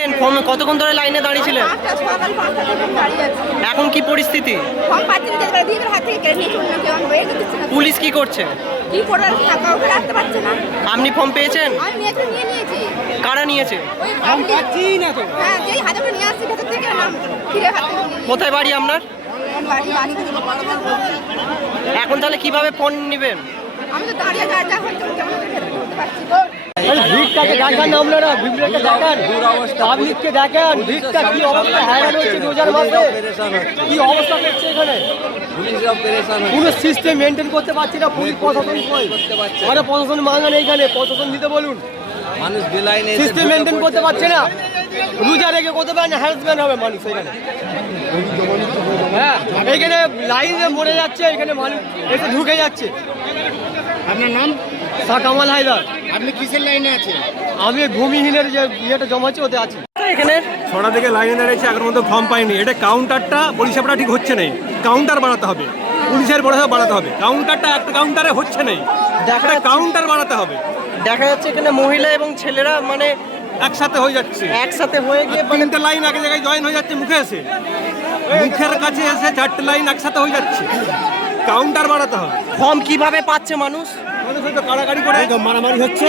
পেলেন? ফর্ম কতক্ষণ ধরে লাইনে দাঁড়িয়েছিলেন? এখন কি পরিস্থিতি? পুলিশ কি করছে? আপনি ফর্ম পেয়েছেন? কারা নিয়েছে? কোথায় বাড়ি আপনার? এখন তাহলে কিভাবে ফোন নেবেন? আমি তো দাঁড়িয়ে যা হচ্ছে ভিড়টাকে দেখান, আপনারা ভিড়টাকে দেখান, পাবলিককে দেখান, ভিড়টা কি অবস্থা, হ্যারান হচ্ছে রোজার মাসে, কি অবস্থা করছে এখানে। পুরো সিস্টেম মেনটেন করতে পারছি না, পুলিশ প্রশাসন মানে প্রশাসন মাঙ্গান, এইখানে প্রশাসন দিতে বলুন। মানুষ বেলাইনে সিস্টেম মেনটেন করতে পারছে না, রোজা রেখে করতে পারে না, হ্যারাসমেন্ট হবে মানুষ এখানে। হ্যাঁ, এইখানে লাইনে মরে যাচ্ছে, এখানে মানুষ এসে ঢুকে যাচ্ছে। আপনার নাম? শাহ কামাল হায়দার। আপনি কিসের লাইনে আছেন? আমি ভূমিহীনের যে ইয়েটা জমাচ্ছি ওতে আছি। এখানে ছটা থেকে লাইনে দাঁড়িয়েছে, এখন মধ্যে ফর্ম পাইনি। এটা কাউন্টারটা পরিষেবাটা ঠিক হচ্ছে না, কাউন্টার বাড়াতে হবে, পুলিশের পরিষেবা বাড়াতে হবে। কাউন্টারটা একটা কাউন্টারে হচ্ছে না, একটা কাউন্টার বাড়াতে হবে। দেখা যাচ্ছে এখানে মহিলা এবং ছেলেরা মানে একসাথে হয়ে যাচ্ছে, একসাথে হয়ে গিয়ে তিনটে লাইন এক জায়গায় জয়েন হয়ে যাচ্ছে, মুখে এসে মুখের কাছে এসে চারটে লাইন একসাথে হয়ে যাচ্ছে। কাউন্টার বাড়াতে হবে। ফর্ম কিভাবে পাচ্ছে মানুষ? মানুষ হয়তো কাড়াকাড়ি করে মারামারি হচ্ছে।